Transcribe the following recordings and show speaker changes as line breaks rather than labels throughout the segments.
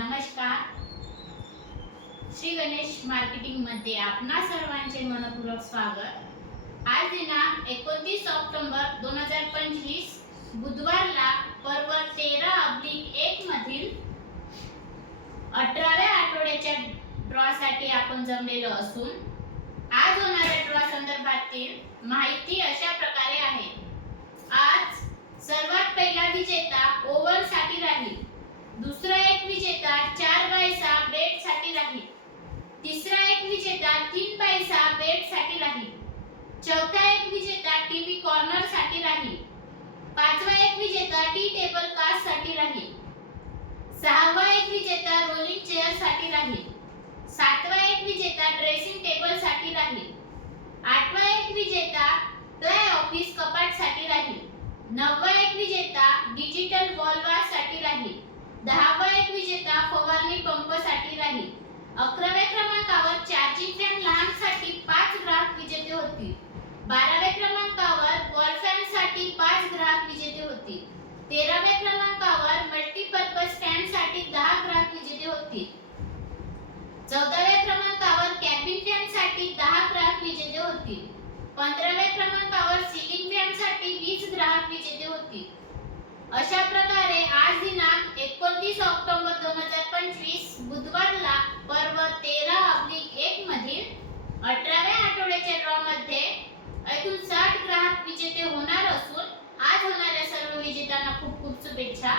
नमस्कार. श्री गणेश मार्केटिंगमध्ये आपणा सर्वांचे मनपूर्वक स्वागत. आज दिनांक एकोणतीस ऑक्टोबर दोन हजार पंचवीस बुधवारला पर्व तेरा अब्लिक एक मधील अठराव्या आठवड्याच्या ड्रॉ साठी आपण जमलेलो असून आज होणाऱ्या ड्रॉ संदर्भातील माहिती अशा प्रकारे आहे. आज सर्वात पहिला विजेता ओव्हरसाठी राहील. दुसरा एक विजेता चार बाय सहा बेटसाठी राहील. तिसरा एक विजेता तीन बाय सहा बेटसाठी राहील. चौथा एक विजेता टीव्ही कॉर्नरसाठी राहील. पाचवा एक विजेता टी टेबल कास्टसाठी राहील. सहावा एक विजेता रोलिंग चेअरसाठी राहील. सातवा एक विजेता ड्रेसिंग टेबलसाठी राहील. आठवा एक विजेता प्लाय ऑफिस कपाटसाठी राहील. नववा एक विजेता डिजिटल वॉल दहावा एक विजेता फवारणी पंपसाठी राहील. अकराव्या क्रमांकावर चार्जिंग फॅन लहानसाठी पाच ग्राहक विजेते होतील. बाराव्या क्रमांकावर बॉल पाच ग्राहक विजेते होतील. तेराव्या क्रमांकावर मल्टीपर्पज स्टँडसाठी दहा ग्राहक विजेते होतील. चौदाव्या क्रमांकावर कॅबिन फॅनसाठी दहा ग्राहक विजेते होतील. पंधराव्या क्रमांकावर सिलिंग फॅनसाठी वीस ग्राहक विजेते होतील. अशा प्रकारे आज दिनांक एकोणतीस ऑक्टोबर दोन हजार पंचवीस बुधवारला पर्व तेरा अब्लिक एक मधील अठराव्या आठवड्याच्या ड्रॉ मध्ये एकूण साठ ग्राहक विजेते होणार असून आज होणाऱ्या सर्व विजेत्यांना खूप खूप शुभेच्छा.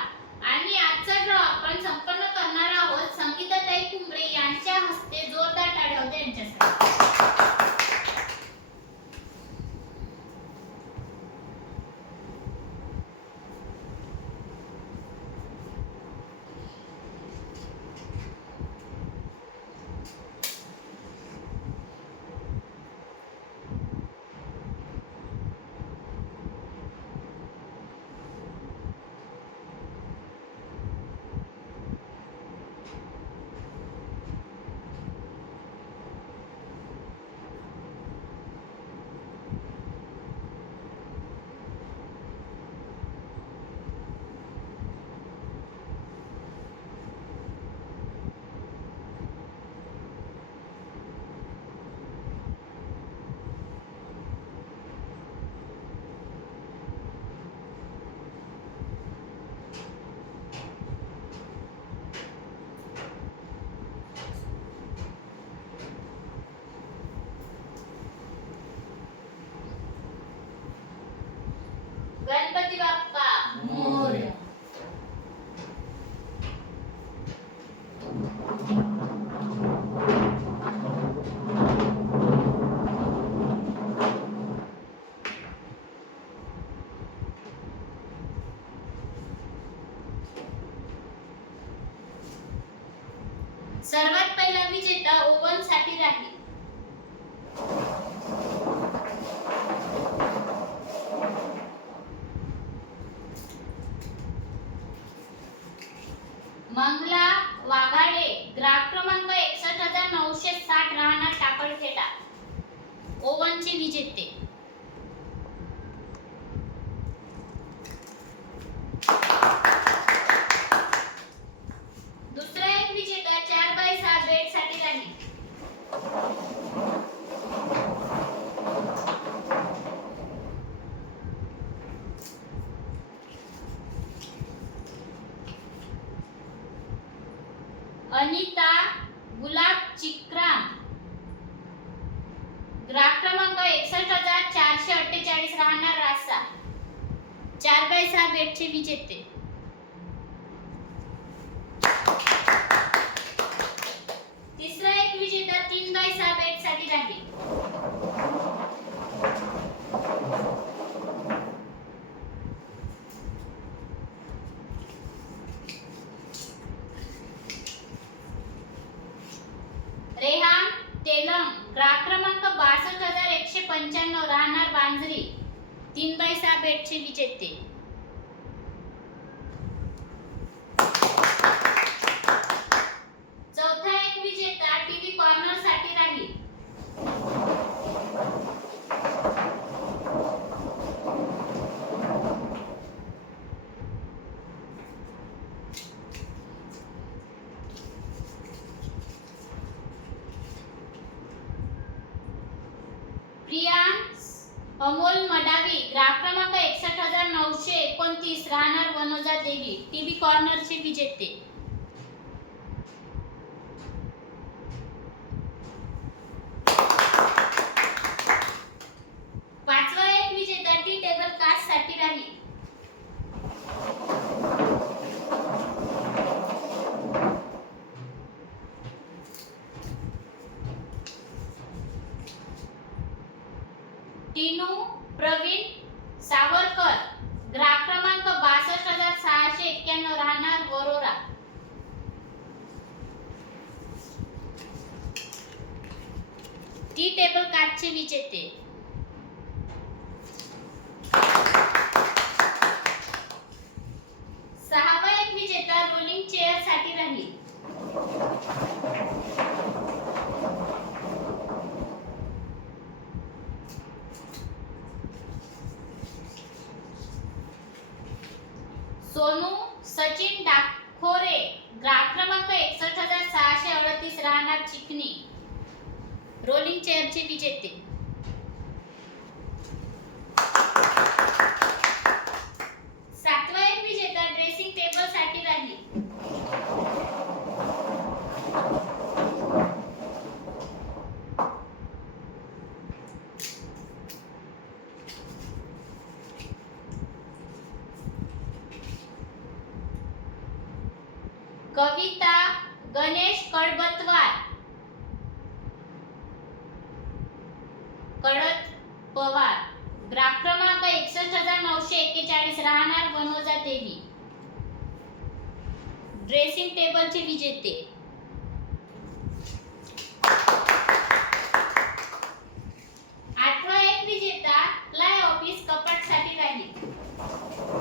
सर्वात पहिला विजेता ओव्हनसाठी राहील मंगला वाघाडे ग्राहक क्रमांक एकसष्ट हजार नऊशे साठ राहणार टाकळखेडा ओव्हनचे विजेते दुसरा एक विजेता चार बाय सहा बेटसाठी राहील अनिता गुलाब चिक्राम ग्राहक क्रमांक एकसष्ट हजार चारशे अठ्ठेचाळीस राहणार रासा चार बाय सहा बेटचे विजेते तिसरा एक विजेता तीन बाय सहा बेटसाठी राहील रेहान तेलंग ग्राहक क्रमांक बासष्ट हजार एकशे पंच्याण्णव राहणार बांजरी तीन बाय सहा बेटचे विजेते चौथा एक विजेता टीव्ही कॉर्नरसाठी राहील अमोल मडावी ग्राहक क्रमांक एकसष्ट हजार नऊशे एकोणतीस राहणार वनोजा देवी टी व्ही कॉर्नरचे विजेते पाचवा एक विजेता टी टेबल कास्टसाठी राहील टीनू प्रवीण सावरकर ग्राहक क्रमांक बासष्ट हजार सहाशे एक्क्याण्णव राहणार वरोरा टी टेबल काचचे विजेते सहावा एक विजेता रोलिंग चेअरसाठी राहील सोनू सचिन डाखोरे ग्राहक क्रमांक एकसष्ट हजार सहाशे अडतीस राहणार चिकणी रोलिंग चेअरचे विजेते सातवा एक विजेता ड्रेसिंग टेबलसाठी राहील कविता गणेश कडबतवार कडक पवार. ग्राहक क्रमांक एकसष्ट हजार नऊशे एक्केचाळीस राहणार वनोजा देवी. ड्रेसिंग टेबलचे विजेते आठवा एक विजेता प्लाय ऑफिस कपाटसाठी राहील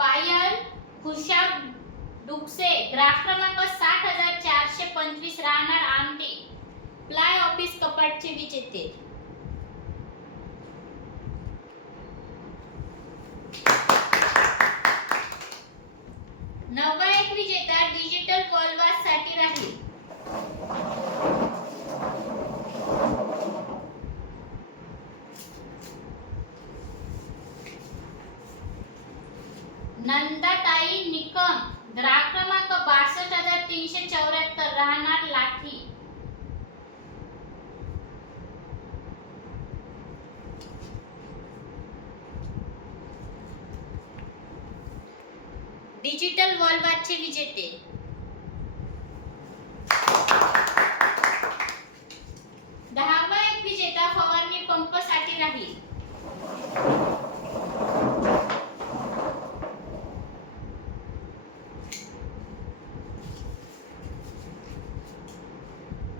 पायल खुशाब डुकसे ग्राहक क्रमांक साठ हजार चारशे पंचवीस राहणार आमटी प्लाय ऑफिस कपाटचे विजेते नववा एक विजेता डिजिटल वॉलवाससाठी राहील नंदाताई निकम ग्राहक क्रमांक बासष्ट हजार तीनशे चौऱ्याहत्तर राहणार लाठी डिजिटल वॉलवाचचे विजेते. दहावा एक विजेता फवारणी पंपसाठी राहील.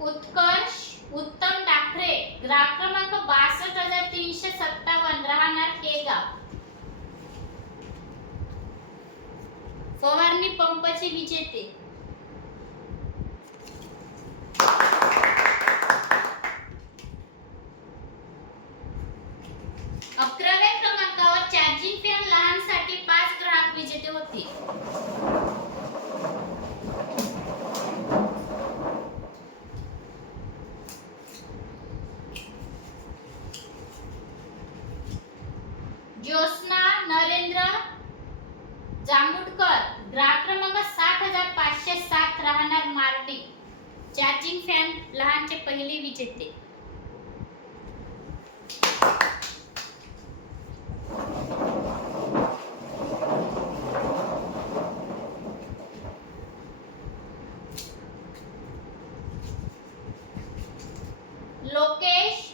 उत्कर्ष उत्तम डाकरे ग्राहक क्रमांक बासष्ट हजार तीनशे सत्तावन्न राहणार केगाव फवारणी पंपाचे विजेते अकराव्या क्रमांकावर चार्जिंग फॅन लहानसाठी पाच ग्राहक विजेते होते ज्योत्स्ना नरेंद्र जांबुटकर ग्राहक क्रमांक सात हजार पाचशे सात राहणार मार्डी चार्जिंग फॅन लहानचे पहिले विजेते लोकेश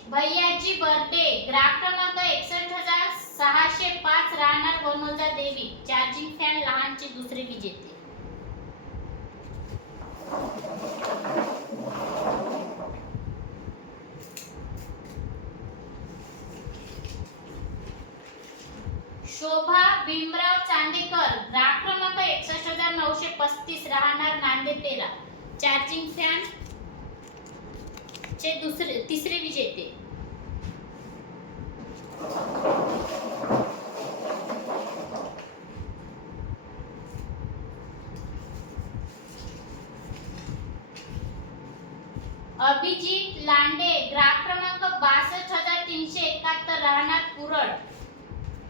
यांची बर्थडे ग्राहक क्रमांक एकसष्ट हजार सहाशे पाच राहणार वनोजा देवी. चार्जिंग फॅन लहानचे दुसरे विजेते. शोभा भीमराव चांदेकर. ग्राहक क्रमांक एकसष्ट हजार नऊशे पस्तीस राहणार नांदेड चार्जिंग फॅन चे दुसरे तिसरे विजेते अभिजित लांडे ग्राहक क्रमांक बासष्ट हजार तीनशे एकाहत्तर राहणार कुरड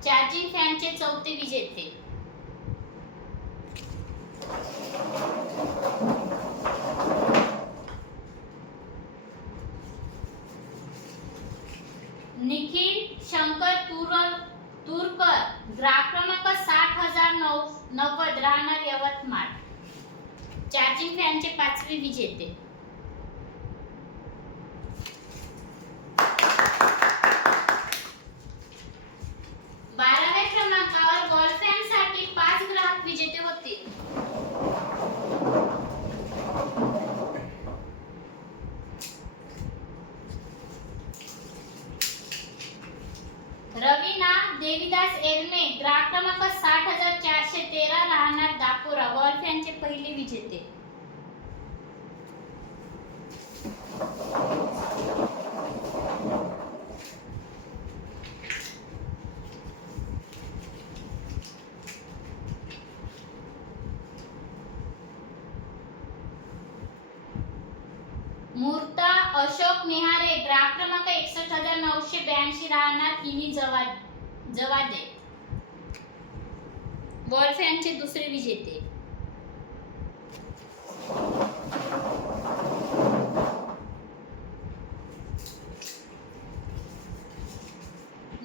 चार्जिंग फॅनचे चौथे विजेते. निखिल शंकर तुरल तुरकर. ग्राहक क्रमांक साठ हजार नऊ नव्वद राहणार यवतमाळ. चार्जिंग फॅनचे पाचवे विजेते बाराव्या क्रमांकावर बॉल फॅनसाठी पाच ग्राहक विजेते होतील रवीना देवीदास एरमे ग्राहक क्रमांक साठ हजार चारशे तेरा राहणार त्यांचे पहिले विजेते मूर्ता अशोक निहारे ग्राहक क्रमांक एकसष्ट हजार नऊशे ब्याऐंशी राहणार किनी जवा जवादे बॉल फॅनचे दुसरे विजेते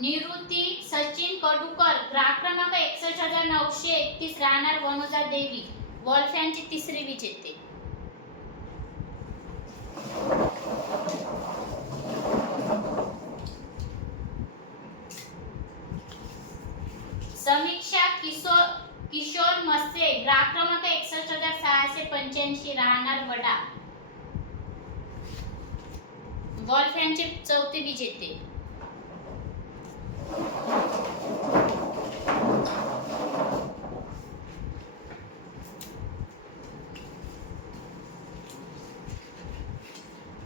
निवृत्ती सचिन कडूकर ग्राहक क्रमांक एकसष्ट हजार नऊशे एकतीस राहणार वनोजा देवी बॉल फॅनचे तिसरे विजेते समीक्षा किशोर किशोर मस्से ग्राहक क्रमांक एकसष्ट हजार सहाशे राहणार वडा. बॉल चौथे विजेते.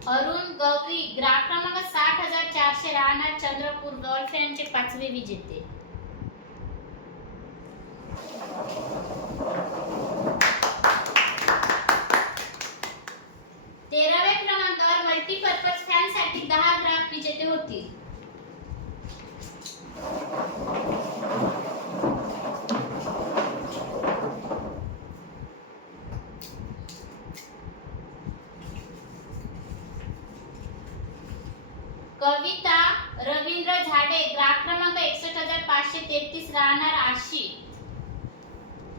अरुण गौरी ग्राहक क्रमांक साठ हजार चारशे राहणार चंद्रपूर. बॉल पाचवे विजेते तेराव्या क्रमांकावर मल्टीपर्पज फॅनसाठी दहा ग्राहक कविता रवींद्र झाडे ग्राहक क्रमांक एकसष्ट हजार पाचशे तेहतीस राहणार आशी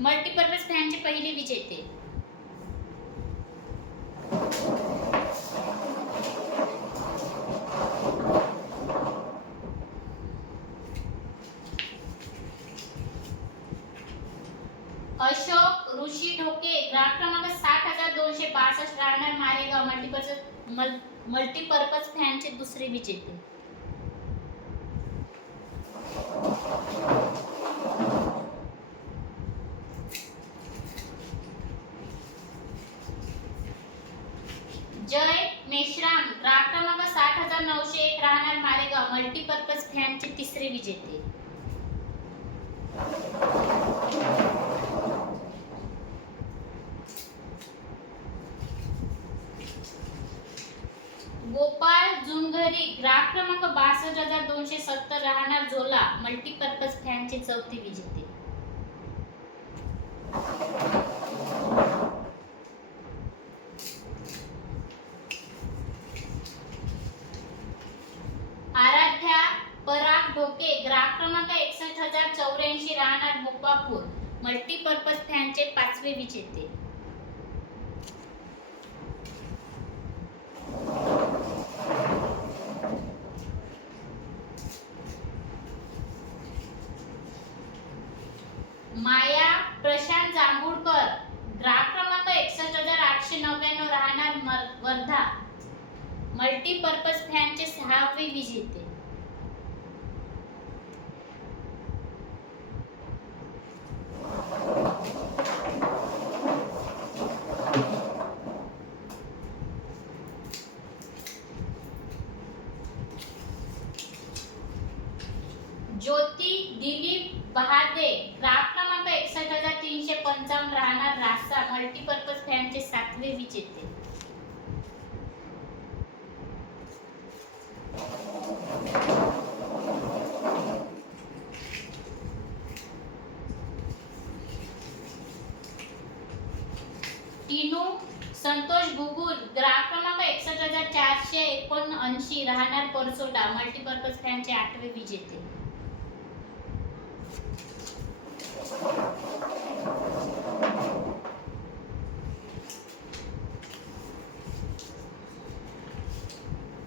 मल्टीपर्पज फॅनचे पहिले विजेते अशोक ऋषी ढोके ग्राहक क्रमांक साठ हजार दोनशे बासष्ट राहणार मारेगाव मल्टीपर्पज मल्टीपर्पज फॅनचे दुसरे विजेते जय मेश्राम ग्राहक क्रमांक हजार नऊशे एक राहणार मारेगाव मल्टीपर्पज फॅनचे तिसरे विजेते. गोपाळ जुनघरी ग्राहक क्रमांक बासष्ट हजार दोनशे सत्तर राहणार झोला मल्टीपर्पज फॅनचे चौथे विजेते आराध्या पराग ढोके ग्राहक क्रमांक एकसष्ट हजार चौऱ्याऐंशी राहणार मुक्कापूर मल्टीपर्पज फॅनचे पाचवे विजेते माया प्रशांत जांभूळकर. ग्राहक क्रमांक एकसष्ट हजार आठशे नव्याण्णव राहणार मर- वर्धा. मल्टीपर्पज फॅनचे सहावे विजेते ज्योती दिलीप बहादे ग्राहक क्रमांक एकसष्ट हजार तीनशे पंचावन्न राहणार रासा मल्टीपर्पज फॅनचे सातवे विजेते टिनू संतोष गुगुल ग्राहक क्रमांक एकसष्ट हजार चारशे एकोणऐंशी राहणार परसोडा मल्टीपर्पज फॅनचे आठवे विजेते.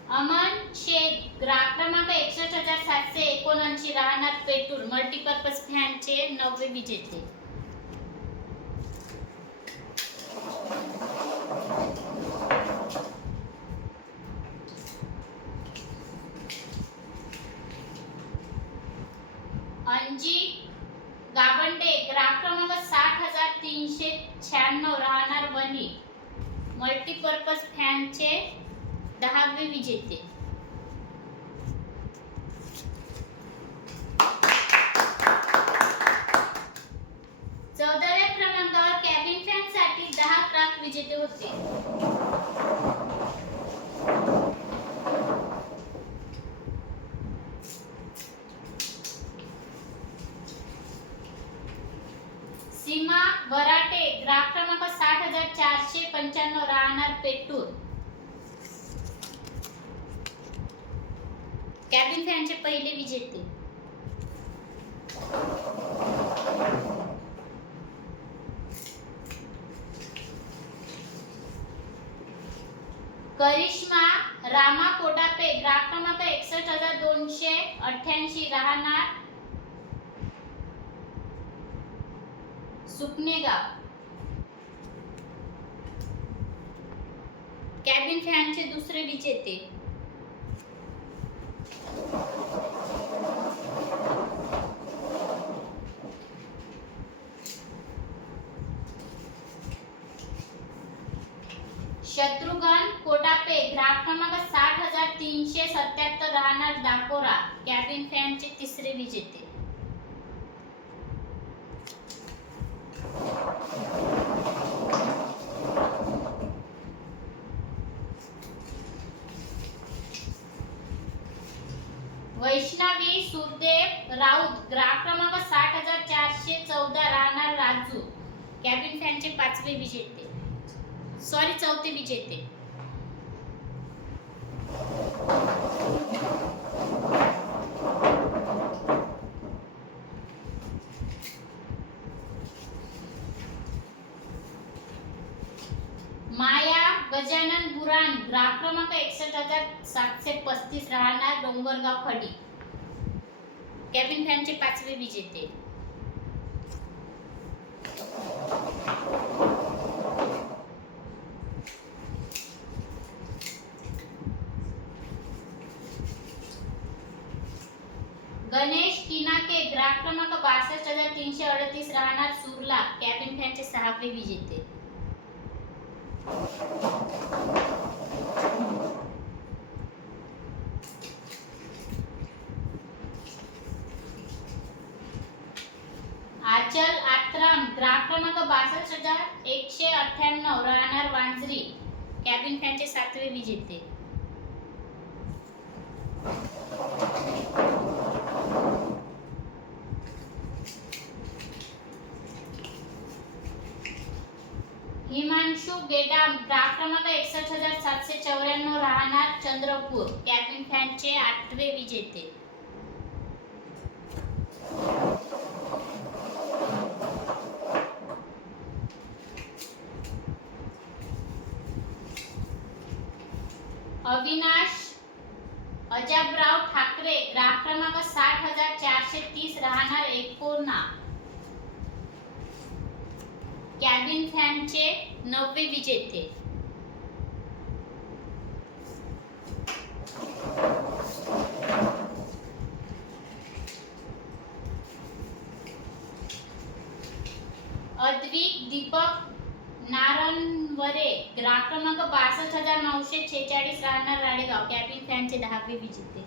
अमन शेख ग्राहक क्रमांक एकसष्ट हजार सातशे एकोणऐंशी राहणार पेटूर मल्टीपर्पज फॅनचे नववे विजेते अंजी गाबंडे ग्राहक क्रमांक साठ हजार तीनशे शहाण्णव राहणार बनी. मल्टीपर्पज फॅनचे दहावे विजेते चौदाव्या क्रमांकावर कॅबिन फॅनसाठी दहा क्राफ्ट विजेते होते सीमा बराटे ग्राहक क्रमांक साठ हजार चारशे पंच्याण्णव राहणार पेटूर कॅबिन फॅनचे पहिले करिश्मा रामा कोटापे ग्राहक क्रमांक एकसष्ट हजार दोनशे अठ्ठ्याऐंशी राहणार. सुपनेगाव कॅबिन फॅनचे दुसरे विजेते शत्रुघ्न कोटापे ग्राहक क्रमांक साठ हजार तीनशे सत्याहत्तर राहणार दापोरा. कॅबिन फॅनचे तिसरे विजेते. वैष्णवी सुदेव राऊत ग्राहक क्रमांक साठ हजार चारशे चौदा राहणार राजू. कॅबिन फॅनचे पाचवे विजेते. सॉरी चौथे विजेते माया गजानन बुराण ग्राहक क्रमांक एकसष्ट हजार सातशे पस्तीस राहणार डोंगरगाव खडी कॅबिन फॅनचे पाचवे विजेते गणेश किनाके ग्राहक क्रमांक बासष्ट हजार तीनशे अडतीस राहणार सुरला कॅबिन फॅनचे सहावे विजेते आचल आत्राम ग्राहक क्रमांक बासष्ट हजार एकशे अठ्ठ्याण्णव राहणार वांजरी कॅबिन फॅनचे सातवे विजेते हिमांशु गेडाम ग्राहक क्रमांक एकसष्ट हजार सातशे चौऱ्याण्णव राहणार चंद्रपूर. कॅबिन फॅनचे आठवे विजेते. अविनाश अजाबराव ठाकरे ग्राहक क्रमांक साठ हजार चारशे तीस राहणार एकोणा कॅबिन फॅनचे नववे विजेते. अद्विक दीपक नारायण बरे. ग्राहक क्रमांक बासष्ट हजार नऊशे छेचाळीस राहणार राळेगाव कॅपिंग फॅनचे दहावे विजेते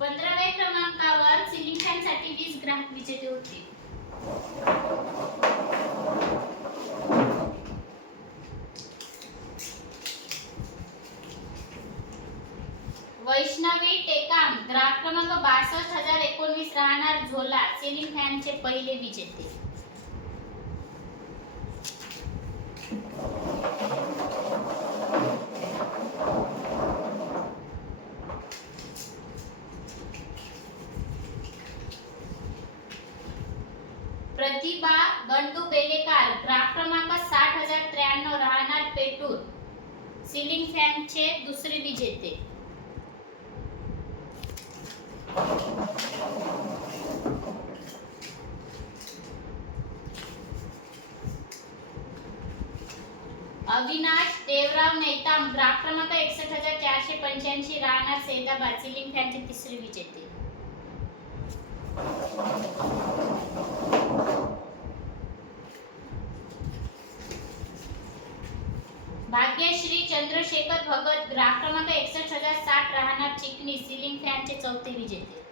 पंधराव्या क्रमांकावर सिलिंग फॅनसाठी वीस ग्राहक विजेते होते सिलिंग फॅनचे पहिले विजेते प्रतिभा बंडू बेलेकार ग्राफ क्रमांक साठ हजार त्र्याण्णव राहणार पेटूर. सिलिंग फॅनचे दुसरे विजेते. अविनाश देवराव नेताम ग्राफ क्रमांक एकसष्ट हजार चारशे पंच्याऐंशी राहणार सेंदाबाद सिलिंग फॅनचे तिसरे विजेते. भाग्यश्री चंद्रशेखर भगत ग्राफ क्रमांक एकसष्ट हजार साठ राहणार चिकणी सिलिंग फॅनचे चौथे विजेते.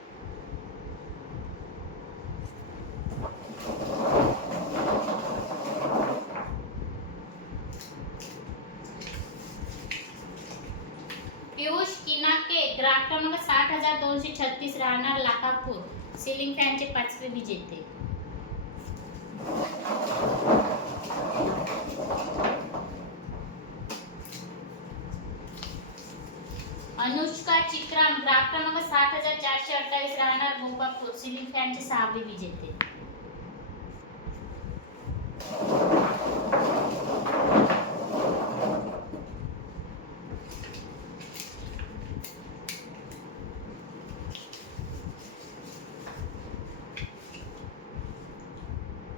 पियुष किनाके ग्राफ क्रमांक साठ हजार दोनशे छत्तीस राहणार लाखापूर सिलिंग फॅनचे पाचवे विजेते. चित्राम ग्राफ क्रमांक सात हजार चारशे अठ्ठावीस राहणार भोपापूर सिलिंग फॅनचे सहावे विजेते.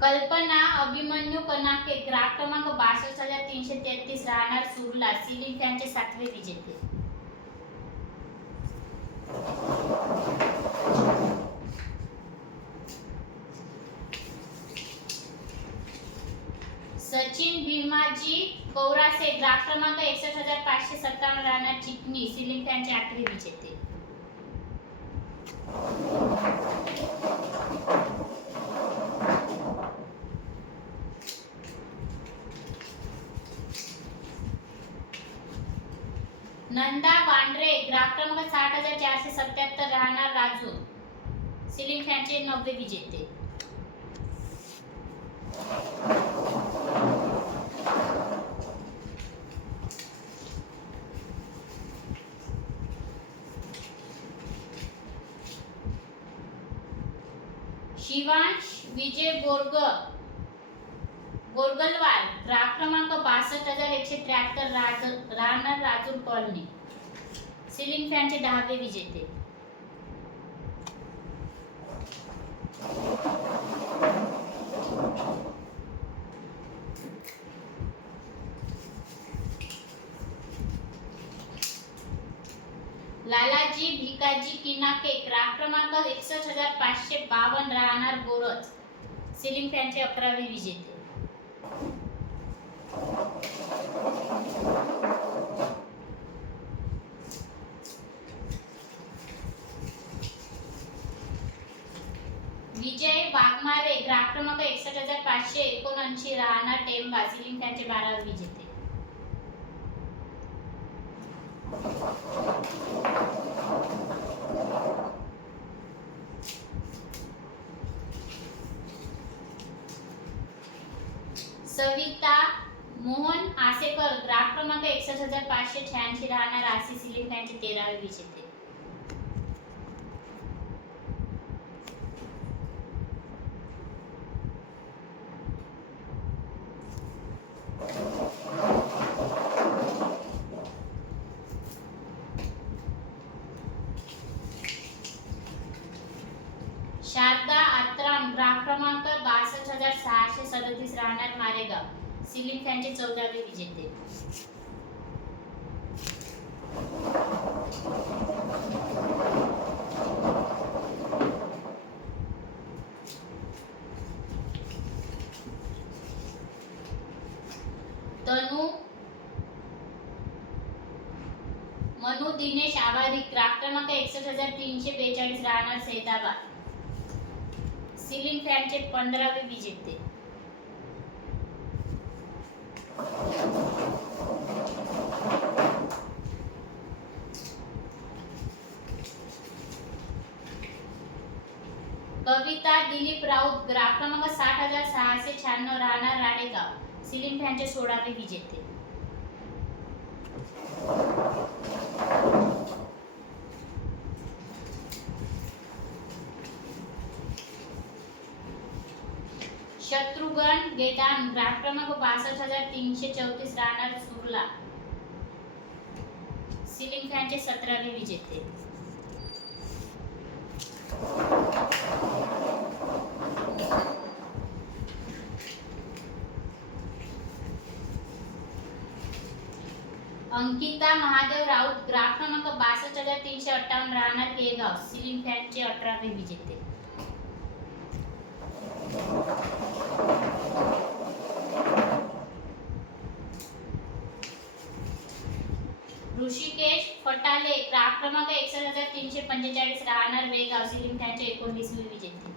कल्पना अभिमन्यू कनाके ग्राफ क्रमांक बासष्ट हजार तीनशे तेहतीस राहणार सुरला. सिलिंग फॅनचे सातवे विजेते. सचिन भीमाजी कौरासे ग्राफ क्रमांक एकसष्ट हजार पाचशे सत्तावन्न राहणार चिटणी सिलिंग त्यांचे आखरी विजेते नंदा वांड्रे ग्राफ क्रमांक साठ हजार चारशे सत्याहत्तर राहणार राजू सिलिंग फॅनचे नववे विजेते शिवांश विजय बोरग. बोरगलवाल ग्राफ क्रमांक बासष्ट हजार एकशे त्र्याहत्तर राज राहणार राजूर कॉलनी. सिलिंग फॅनचे दहावे विजेते. लालाजी भिकाजी किनाके ग्राफ क्रमांक एकसष्ट हजार पाचशे बावन्न राहणार बोरज. सिलिंग फॅनचे अकरावे विजेते. विजय वाघमारे ग्राहक क्रमांक एकसष्ट हजार पाचशे एकोणऐंशी राहणार टेंबा सिलिंग फॅनचे बारावे विजेते. सविता मोहन आसेकर ग्राफ क्रमांक एकसष्ट हजार पाचशे शहाऐंशी राहणार आरसी सिलिंग फॅनचे तेरावे विजेते शारदा आत्राम ग्राफ क्रमांक बासष्ट हजार सहाशे सदतीस राहणार मारेगाव सिलिंग फॅनचे चौदावे विजेते तनु मनु दिनेश आवारी ग्राहक क्रमांक एकसष्ट हजार तीनशे बेचाळीस राहणार सैदाबाद. सिलिंग फॅनचे पंधरावे विजेते. कविता दिलीप राऊत ग्राहक क्रमांक साठ हजार सहाशे शहाण्णव राहणार राडेगाव सिलिंग फॅनचे सोळावे विजेते. गेटान ग्राफ क्रमांक बासष्ट हजार तीनशे चौतीस राहणार सुरला सिलिंग फॅनचे सतरावे विजेते. अंकिता महादेव राऊत ग्राफ क्रमांक बासष्ट हजार तीनशे अठ्ठावन्न राहणार केगाव सिलिंग फॅनचे अठरावे विजेते. एकसष्ट पंचेचाळीस राहणार वेगाव सिलिंग फॅनचे एकोणवीसवे विजेते.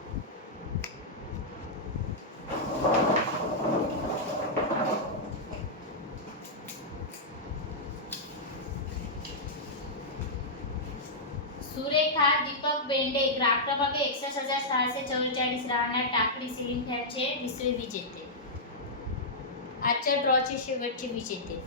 सुरेखा दीपक बेंडे ग्राफ क्रमांक एकसष्ट हजार सहाशे चौवेचाळीस राहणार टाकडी सिलिंग फॅनचे विसवे विजेते. आजच्या ड्रॉचे शेवटचे विजेते.